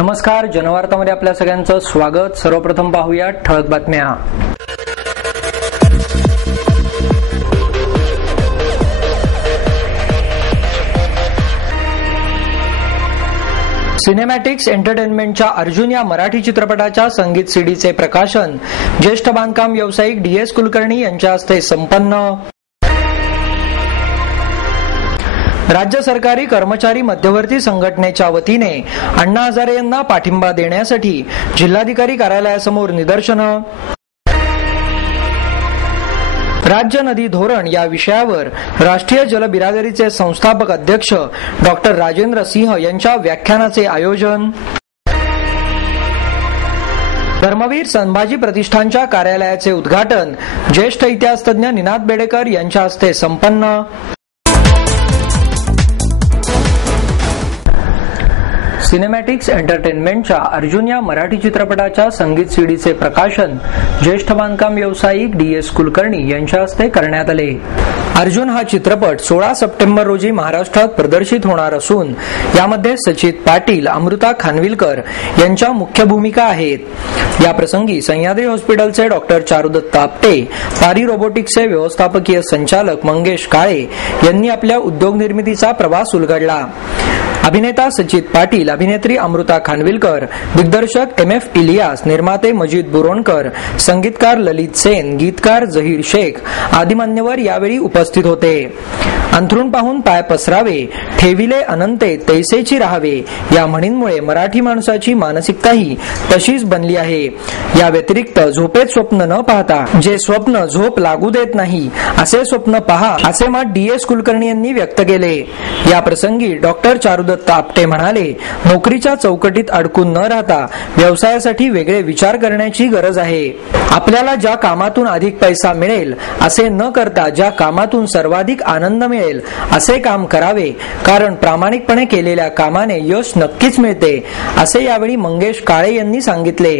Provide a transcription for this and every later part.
नमस्कार, जनवार्तामध्ये आपल्या सगळ्यांचं स्वागत। सर्वप्रथम पाहूया ठळक बातम्या। सिनेमॅटिक्स एंटरटेनमेंटच्या अर्जुन या मराठी चित्रपटाच्या संगीत सीडीचे प्रकाशन ज्येष्ठ बांधकाम व्यावसायिक DS कुलकर्णी यांच्या हस्ते संपन्न। राज्य सरकारी कर्मचारी मध्यवर्ती संघटनेच्या वतीने अण्णा हजारे यांना पाठिंबा देण्यासाठी जिल्हाधिकारी कार्यालयासमोर निदर्शनं। राज्य नदी धोरण या विषयावर राष्ट्रीय जल बिरादरीचे संस्थापक अध्यक्ष डॉक्टर राजेंद्र सिंह यांच्या व्याख्यानाचे आयोजन। धर्मवीर संभाजी प्रतिष्ठानच्या कार्यालयाचे उद्घाटन ज्येष्ठ इतिहासतज्ञ निनाद बेडेकर यांच्या हस्ते संपन्न। सिनेमॅटिक्स एंटरटेनमेंटच्या अर्जुन या मराठी चित्रपटाच्या संगीत सीडीचे प्रकाशन ज्येष्ठ बांधकाम व्यावसायिक DS कुलकर्णी यांच्या हस्ते करण्यात आले। अर्जुन हा चित्रपट 16 सप्टेंबर रोजी महाराष्ट्रात प्रदर्शित होणार असून यामध्ये सचित पाटील, अमृता खानविलकर यांच्या मुख्य भूमिका आहेत। या प्रसंगी सह्याद्री हॉस्पिटलचे डॉक्टर चारुदत्त आपटे, पारी रोबोटिक्सचे व्यवस्थापकीय संचालक मंगेश काळे यांनी आपल्या उद्योग निर्मितीचा प्रवास उलगडला। अभिनेता सचित पाटील, अभिनेत्री अमृता खानविलकर, दिग्दर्शक MF इलियास, निर्माते मजीद बुरोणकर, संगीतकार ललित सेन, गीतकार जहीर शेख आदी मान्यवर यावेळी उपस्थित होते। अंथरूण पाहून पाय पसरावे, ठेविले अनंते तैसेची राहावे या म्हणींमुळे मराठी माणसाची मानसिकताही तशीच बनली आहे। या व्यतिरिक्त झोपेत स्वप्न न पाहता जे स्वप्न झोप लागू देत नाही असे स्वप्न पहा, असे मत DS कुलकर्णी यांनी व्यक्त केले। या प्रसंगी डॉक्टर चारुदत्त आपटे म्हणाले, नोकरीच्या चौकटीत अडकून न राहता व्यवसायासाठी वेगळे विचार करण्याची गरज आहे। आपल्याला ज्या कामातून अधिक पैसा मिळेल असे न करता ज्या कामातून सर्वाधिक आनंद मिळेल असे काम करावे, कारण प्रामाणिकपणे केलेल्या कामाने यश नक्कीच मिळते, असे यावेळी मंगेश काळे यांनी सांगितले।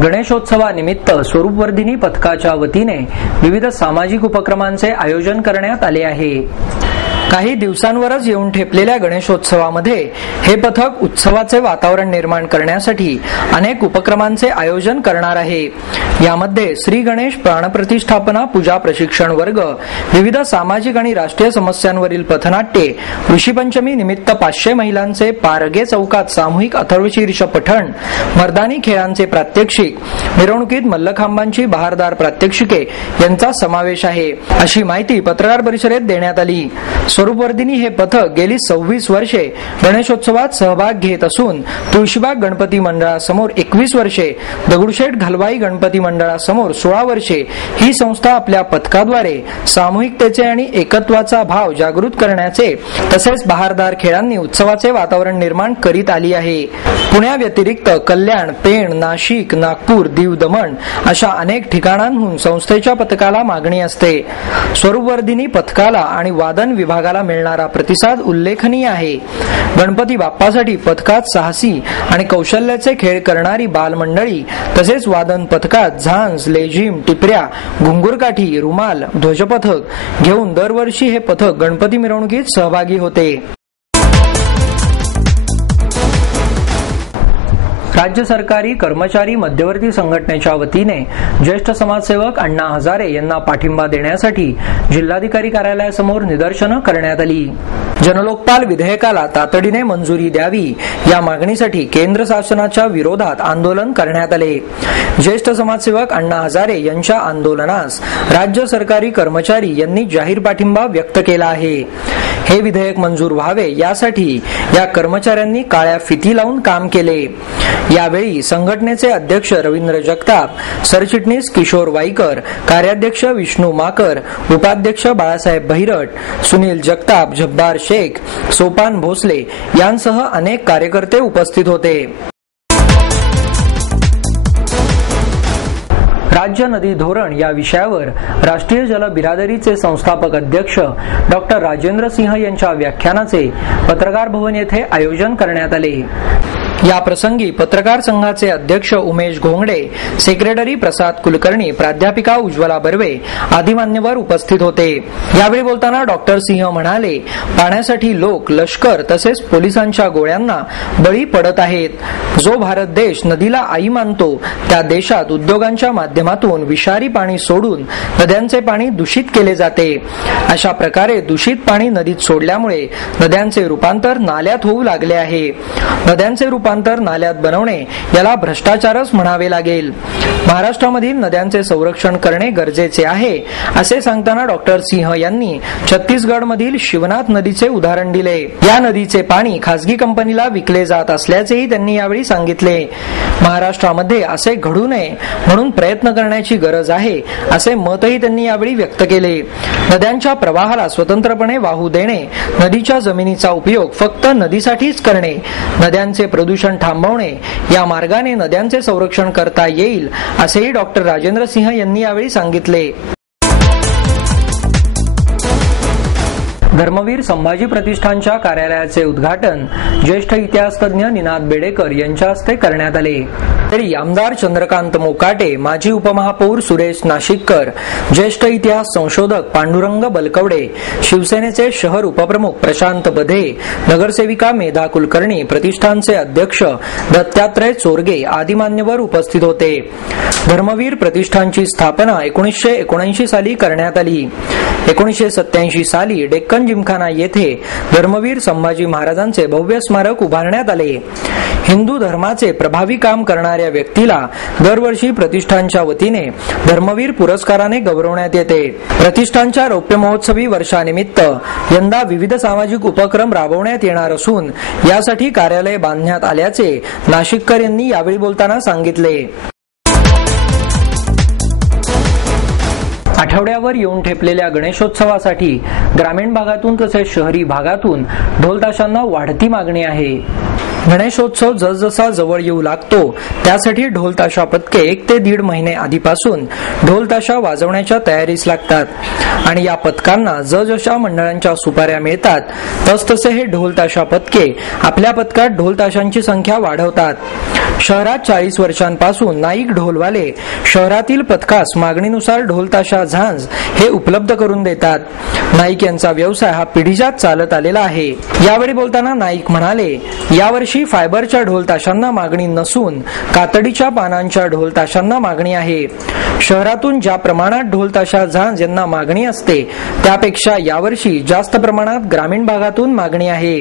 गणेशोत्सवानिमित्त स्वरूपवर्धिनी पथकाच्या वतीने विविध सामाजिक उपक्रमांचे आयोजन करण्यात आले आहे। काही दिवसांवरच येऊन ठेपलेल्या गणेशोत्सवामध्ये हे पथक उत्सवाचे वातावरण निर्माण करण्यासाठी अनेक उपक्रमांचे आयोजन करणार आहे। यामध्ये श्री गणेश प्राणप्रतिष्ठापना पूजा प्रशिक्षण वर्ग, विविध सामाजिक आणि राष्ट्रीय समस्यांवरील पथनाट्ये, ऋषीपंचमी निमित्त 500 महिलांचे पारगे चौकात सामूहिक अथर्वशीर्ष पठण, मर्दानी खेळांचे प्रात्यक्षिक, मिरवणुकीत मल्लखांबांची बहारदार प्रात्यक्षिके यांचा समावेश आहे, अशी माहिती पत्रकार परिषदेत देण्यात आली। स्वरूपवर्धिनी हे पथक गेली 26 वर्षे गणेशोत्सवात सहभाग घेत असून तुळशीबाग गणपती मंडळासमोर 21 वर्षे, दगडूशेठ घालवाई गणपती मंडळासमोर 16 वर्षे ही संस्था आपल्या पथकाद्वारे सामूहिकतेचे आणि एकत्वाचा भाव जागृत करण्याचे तसेच बहारदार खेळांनी उत्सवाचे वातावरण निर्माण करीत आली आहे। पुण्याव्यतिरिक्त कल्याण, पेण, नाशिक, नागपूर, दीव, दमण अशा अनेक ठिकाणांहून संस्थेच्या पथकाला मागणी असते। स्वरूपवर्धिनी पथकाला आणि वादन विभागाला मिळणारा प्रतिसाद उल्लेखनीय आहे। गणपती बाप्पासाठी पथकात साहसी आणि कौशल्याचे खेळ करणारी बालमंडळी तसेच वादन पथकात झांज, लेझिम, टिपऱ्या, घुंगुरकाठी, रुमाल, ध्वजपथक घेऊन दरवर्षी हे पथक गणपती मिरवणुकीत सहभागी होते। राज्य सरकारी कर्मचारी मध्यवर्ती संघटनेच्या वतीने ज्येष्ठ समाजसेवक अण्णा हजारे यांना पाठिंबा देण्यासाठी जिल्हाधिकारी कार्यालयासमोर निदर्शनं करण्यात आली। जनलोकपाल विधेयकाला तातडीने मंजुरी द्यावी या मागणीसाठी केंद्र शासनाच्या विरोधात आंदोलन करण्यात आले। ज्येष्ठ समाजसेवक अण्णा हजारे यांच्या आंदोलनास राज्य सरकारी कर्मचारी यांनी जाहीर पाठिंबा व्यक्त केला आहे। हे विधेयक मंजूर व्हावे यासाठी या कर्मचाऱ्यांनी काळ्या फिती लावून काम केले। यावेळी संघटनेचे अध्यक्ष रवींद्र जगताप, सरचिटणीस किशोर वाईकर, कार्याध्यक्ष विष्णू माकर, उपाध्यक्ष बाळासाहेब बहिरट, सुनील जगताप, जब्बार शेख, सोपान भोसले यांसह अनेक कार्यकर्ते उपस्थित होते। राज्य नदी धोरण या विषयावर राष्ट्रीय जल बिरादरीचे संस्थापक अध्यक्ष डॉक्टर राजेंद्र सिंह यांच्या व्याख्यानाचे पत्रकार भवन येथे आयोजन करण्यात आले। या प्रसंगी पत्रकार संघाचे अध्यक्ष उमेश घोंगडे, सेक्रेटरी प्रसाद कुलकर्णी, प्राध्यापिका उज्ज्वला बर्वे आदी मान्यवर उपस्थित होते। यावेळी बोलताना डॉक्टर सिंह म्हणाले, पाण्यासाठी लोक लष्कर तसेच पोलिसांच्या गोळ्यांना बळी पडत आहेत। जो भारत देश नदीला आई मानतो त्या देशात उद्योगांच्या माध्यमातून विषारी पाणी सोडून नद्यांचे पाणी दूषित केले जाते। अशा प्रकारे दूषित पाणी नदीत सोडल्यामुळे नद्यांचे रूपांतर नाल्यात होऊ लागले आहे। नद्यांचे रूपांतर नाल्यात बनवणे याला भ्रष्टाचारच म्हणावे लागेल। महाराष्ट्रामधील नद्यांचे संरक्षण करणे गरजेचे आहे असे सांगताना डॉक्टर सिंह यांनी छत्तीसगडमधील शिवनाथ नदीचे उदाहरण दिले। या नदीचे पाणी खासगी कंपनीला विकले जात असल्याचेही त्यांनी यावेळी सांगितले। महाराष्ट्रामध्ये असे घडू नये म्हणून प्रयत्न करण्याची गरज आहे असे मतही त्यांनी यावेळी व्यक्त केले। नद्यांच्या प्रवाहाला स्वतंत्रपणे वाहू देणे, नदीच्या जमिनीचा उपयोग फक्त नदीसाठीच करणे, नद्यांचे प्रदूषण थांबवणे या मार्गाने नद्यांचे संरक्षण करता येईल असेही डॉक्टर राजेंद्र सिंह यांनी यावेळी सांगितले। धर्मवीर संभाजी प्रतिष्ठानच्या कार्यालयाचे उद्घाटन ज्येष्ठ इतिहासतज्ञ निनाद बेडेकर यांच्या हस्ते करण्यात आले। तरी आमदार चंद्रकांत मोकाटे, माजी उपमहापौर सुरेश नाशिककर, ज्येष्ठ इतिहास संशोधक पांडुरंग बलकवडे, शिवसेनेचे शहर उपप्रमुख प्रशांत बधे, नगरसेविका मेधा कुलकर्णी, प्रतिष्ठानचे अध्यक्ष दत्तात्रय चोरगे आदी मान्यवर उपस्थित होते। धर्मवीर प्रतिष्ठानची स्थापना 1979 साली करण्यात आली। 1987 साली डेक्कन जिमखाना येथे धर्मवीर संभाजी महाराजांचे भव्य स्मारक उभारण्यात आले। हिंदू धर्माचे प्रभावी काम करणाऱ्या व्यक्तीला दरवर्षी प्रतिष्ठानच्या वतीने धर्मवीर पुरस्काराने गौरवण्यात येते। प्रतिष्ठानच्या रौप्य महोत्सवी वर्षानिमित्त यंदा विविध सामाजिक उपक्रम राबवण्यात येणार असून यासाठी कार्यालय बांधण्यात आल्याचे नाशिककर यांनी यावेळी बोलताना सांगितले। आठवड्यावर येऊन ठेपलेल्या गणेशोत्सवासाठी ग्रामीण भागातून तसेच शहरी भागातून ढोलताशांना वाढती मागणी आहे। गणेशोत्सव जसजसा जवळ येऊ लागतो त्यासाठी ढोलताशा पथके 1 ते 1.5 महिने आधीपासून ढोलताशा वाजवण्याच्या तयारीस लागतात आणि या पथकांना जसजशा मंडळांच्या सुपाऱ्या मिळतात तसतसे हे ढोलताशा पथके आपल्या पथकात ढोलताशांची संख्या वाढवतात। शहरात 40 वर्षांपासून नाईक ढोलवाले शहरातील पथकास मागणीनुसार ढोलताशा झांज हे उपलब्ध करून देतात। नाईक यांचा व्यवसाय हा पिढीजात चालत आलेला आहे। यावेळी बोलताना नाईक म्हणाले, यावर्षी फायबरच्या ढोलताशांना मागणी नसून कातडीच्या पानांच्या ढोलताशांना मागणी आहे। शहरातून ज्या प्रमाणात ढोलताशा झांज यांना मागणी असते त्यापेक्षा यावर्षी जास्त प्रमाणात ग्रामीण भागातून मागणी आहे।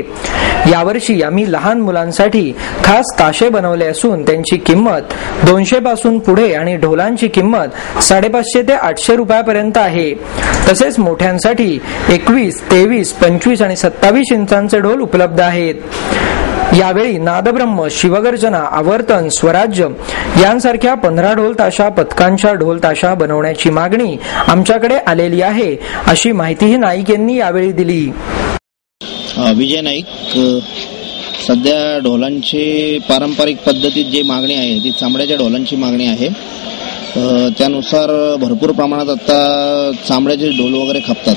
यावर्षी आम्ही लहान मुलांसाठी खास ताशे बनवले असून त्यांची किंमत 200 पासून पुढे आणि ढोलांची किंमत 550 ते 800 रुपयापर्यंत आहे। तसेच मोठ्यांसाठी 21, 23, 25 आणि 27 इंचांचे ढोल उपलब्ध आहेत। यावेळी नादब्रह्म, शिवगर्जना, आवर्तन, स्वराज्य यांसारख्या 15 ढोलताशा पथकांच्या ढोलताशा बनवण्याची मागणी आमच्याकडे आलेली आहे अशी माहितीही नाईक यांनी यावेळी दिली। विजय नाईक, सध्या ढोलांची पारंपरिक पद्धतीत जी मागणी आहे ती चामड्याच्या ढोलांची मागणी आहे। त्यानुसार भरपूर प्रमाणात आता चामड्याचे ढोल वगैरे खपतात।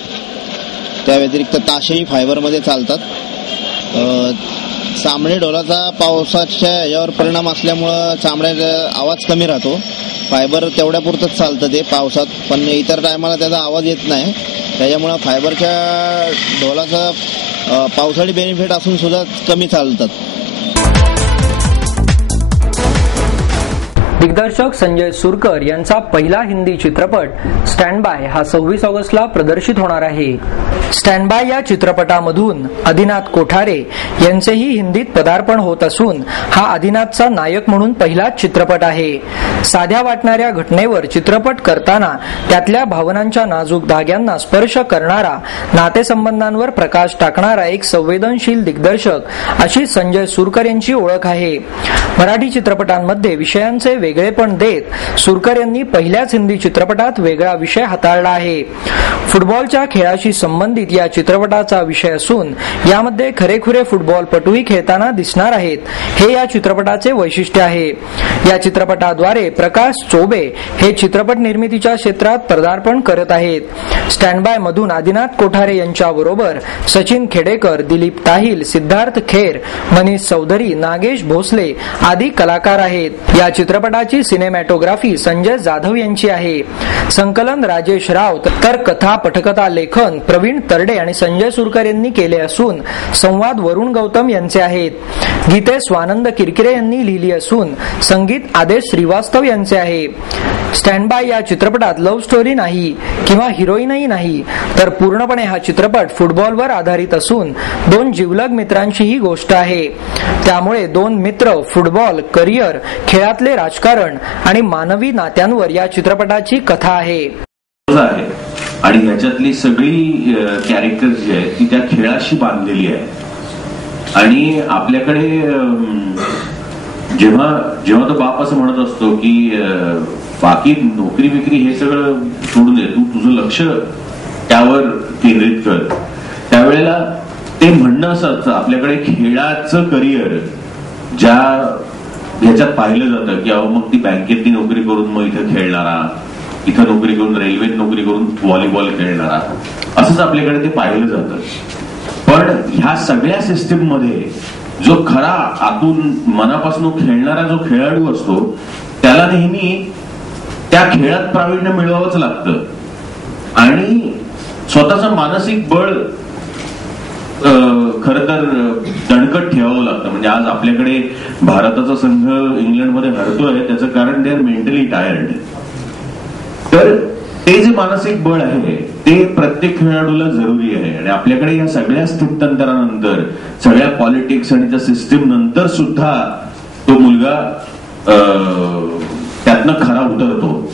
त्या व्यतिरिक्त ताशेही फायबरमध्ये चालतात। चामडे ढोलाचा पावसाच्या यावर परिणाम असल्यामुळं चामड्याचा आवाज कमी राहतो। फायबर तेवढ्या पुरतच चालतं ते पावसात, पण इतर टायमाला त्याचा आवाज येत नाही। त्याच्यामुळं फायबरच्या ढोलाचा पावसाळी बेनिफिट असून सुद्धा कमी चालतात। दिग्दर्शक संजय सुरकर यांचा पहिला हिंदी चित्रपट स्टँड बाय हा 26 ऑगस्टला प्रदर्शित होणार आहे। स्टँड बाय या चित्रपटामधून आदिनाथ कोठारे यांचेही हिंदीत पदार्पण होत असून हा आदिनाथचा नायक म्हणून पहिलाच चित्रपट आहे। साध्या वाटणाऱ्या घटनेवर चित्रपट करताना त्यातल्या भावनांच्या नाजूक धाग्यांना स्पर्श करणारा, नातेसंबंधांवर प्रकाश टाकणारा एक संवेदनशील दिग्दर्शक अशी संजय सुरकर यांची ओळख आहे। मराठी चित्रपटांमध्ये विषयांचे वेगळेपण देत सुरकर यांनी पहिल्याच हिंदी चित्रपटात वेगळा विषय हाताळला आहे. फुटबॉलच्या खेळाशी संबंधित या चित्रपटाचा विषय असून यामध्ये खरेखुरे फुटबॉलपटूही खेळताना दिसणार आहेत, हे या चित्रपटाचे वैशिष्ट्य आहे. या चित्रपटाद्वारे प्रकाश चोबे हे चित्रपट निर्मितीच्या क्षेत्रात पदार्पण करत आहेत. स्टँड बाय मधून आदिनाथ कोठारे यांच्याबरोबर सचिन खेडेकर, दिलीप ताहिल, सिद्धार्थ खेर, मनीष चौधरी, नागेश भोसले आदी कलाकार आहेत. या चित्रपटाची सिनेमॅटोग्राफी संजय जाधव यांची आहे. संकलन राजेश राऊत, तर कथा पटकथा लेखन प्रवीण तरडे आणि संजय सुरकर यांनी केले असून संवाद वरुण गौतम यांचे आहेत. गीते स्वानंद किरकिरे यांनी लिहिली असून संगीत आदेश श्रीवास्तव यांचे आहे. स्टँड बाय या चित्रपटात लव्ह स्टोरी नाही किंवा हिरोईनही नाही, तर पूर्णपणे हा चित्रपट फुटबॉलवर आधारित असून दोन जिवलग मित्रांची ही गोष्ट आहे. त्यामुळे दोन मित्र, फुटबॉल, करिअर, खेळातले राजकारण आणि मानवी नात्यांवर या चित्रपटाची कथा आहे. आणि याच्यातली सगळी कॅरेक्टर्स जी आहेत ती त्या खेळाशी बांधलेली आहे. आणि आपल्याकडे जेव्हा जेव्हा तो बाप असं म्हणत असतो की बाकी नोकरी विक्री हे सगळं सोडून दे, तू तुझं लक्ष त्यावर केंद्रित कर, त्यावेळेला ते म्हणणं असं असतं आपल्याकडे खेळाचं करिअर ज्या ह्याच्यात पाहिलं जातं की अहो मग ती बँकेतली नोकरी करून मग इथं खेळणारा, इथं नोकरी करून रेल्वेत नोकरी करून व्हॉलीबॉल खेळणारा, असंच आपल्याकडे ते पाहिलं जातं. पण ह्या सगळ्या सिस्टीम मध्ये जो खरा आतून मनापासून खेळणारा जो खेळाडू असतो त्याला नेहमी त्या खेळात प्रावीण्य मिळवावंच लागतं आणि स्वतःचं मानसिक बळ खरं तर दणकट ठेवावं लागतं. म्हणजे आज आपल्याकडे भारताचा संघ इंग्लंडमध्ये हरतोय त्याचं कारण दे आर मेंटली टायर्ड. तर ते जे मानसिक बळ आहे ते प्रत्येक खेळाडूला जरुरी आहे. आणि आपल्याकडे या सगळ्या स्थित्यंतरानंतर, सगळ्या पॉलिटिक्स आणि त्या सिस्टीम नंतर सुद्धा तो मुलगा त्यातनं खरा उतरतो,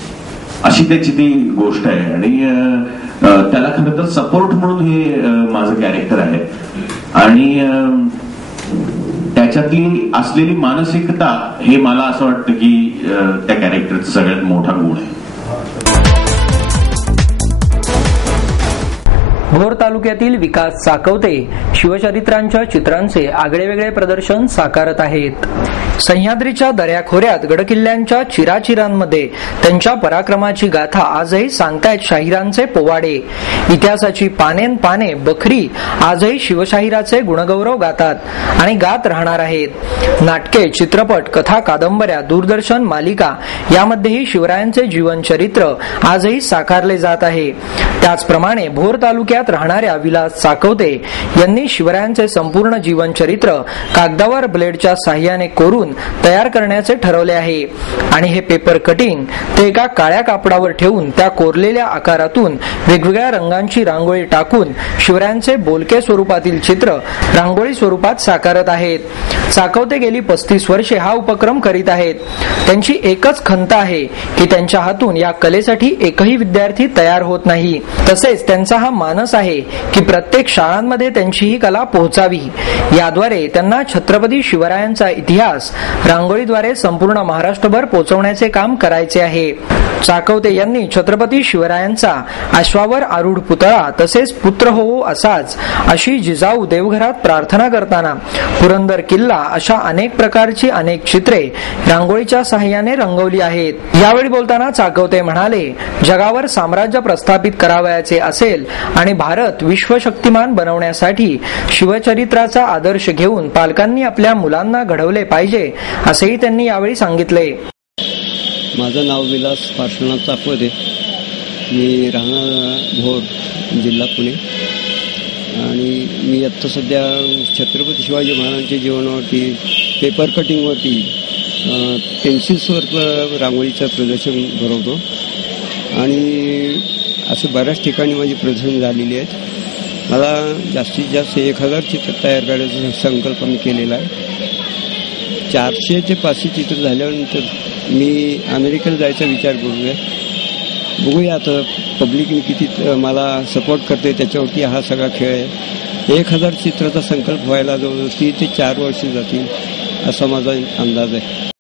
अशी त्याची ती गोष्ट आहे. आणि त्याला खरं तर सपोर्ट म्हणून हे माझं कॅरेक्टर आहे. आणि त्याच्यातली असलेली मानसिकता हे मला असं वाटतं की त्या कॅरेक्टरचा सगळ्यात मोठा गुण आहे. भोर तालुक्यातील विकास साकवते शिवचरित्रांच्या चित्रांचे आगळेवेगळे प्रदर्शन साकारत आहेत. सह्याद्रीच्या दऱ्याखोऱ्यात गडकिल्ल्यांच्या चिराचिरांमध्ये त्यांच्या पराक्रमाची गाथा आजही सांगतायत शाहिरांचे पोवाडे. इतिहासाची पानेन पाने बखरी आजही शिवशाहिराचे गुणगौरव गातात आणि गात राहणार आहेत. नाटके, चित्रपट, कथा, कादंबऱ्या, दूरदर्शन मालिका यामध्येही शिवरायांचे जीवनचरित्र आजही साकारले जात आहे. त्याचप्रमाणे भोर तालुक्यात राहणाऱ्या विलास साकवते यांनी शिवरायांचे संपूर्ण जीवनचरित्र कागदावर ब्लेडच्या साह्याने कोरून तयार करण्याचे ठरवले आहे. आणि हे पेपर कटिंग ते एका काळ्या कापडावर ठेवून त्या कोरलेल्या आकारातून वेगवेगळ्या रंगांची रांगोळी टाकून शिवरायांचे बोलके स्वरूपातील चित्र रांगोळी स्वरूपात साकारत आहेत. साकवते गेली 35 वर्षे हा उपक्रम करीत आहेत. त्यांची एकच खंत आहे की त्यांच्या हातून या कलेसाठी एकही विद्यार्थी तयार होत नाही. तसेच त्यांचा हा मानस आहे की प्रत्येक शाळांमध्ये त्यांची ही कला पोहोचावी. याद्वारे त्यांना छत्रपती शिवरायांचा इतिहास रांगोळीद्वारे संपूर्ण महाराष्ट्रभर पोहोचवण्याचे काम करायचे आहे. साकवते यांनी छत्रपती शिवरायांचा अश्वावर आरूढ पुतळा तसेच पुत्र होवो असाच अशी जिजाऊ देवघरात प्रार्थना करताना पुरंदर किल्ला अशा अनेक प्रकारची अनेक चित्रे रांगोळीच्या साहाय्याने रंगवली आहेत. यावेळी बोलताना साकवते म्हणाले, जगावर साम्राज्य प्रस्थापित करावयाचे असेल आणि भारत विश्वशक्तिमान बनवण्यासाठी शिवचरित्राचा आदर्श घेऊन पालकांनी आपल्या मुलांना घडवले पाहिजे असेही त्यांनी यावेळी सांगितले. माझं नाव विलास पार्श्वनाथ साकवते. मी राहणार भोर, जिल्हा पुणे. आणि मी आत्ता सध्या छत्रपती शिवाजी महाराजांच्या जीवनावरती पेपर कटिंगवरती पेन्सिल्सवर रांगोळीचं प्रदर्शन भरवतो. आणि असे बऱ्याच ठिकाणी माझी प्रदर्शन झालेली आहेत. मला जास्तीत जास्त 1000 चित्र तयार करायचा संकल्प मी केलेला आहे. 400 ते 500 चित्र झाल्यानंतर मी अमेरिकेला जायचा विचार करूया. बघूया आता पब्लिकने किती मला सपोर्ट करते त्याच्यावरती हा सगळा खेळ आहे. 1000 चित्राचा संकल्प व्हायला जवळ 3 ते 4 वर्ष जातील असा माझा अंदाज आहे.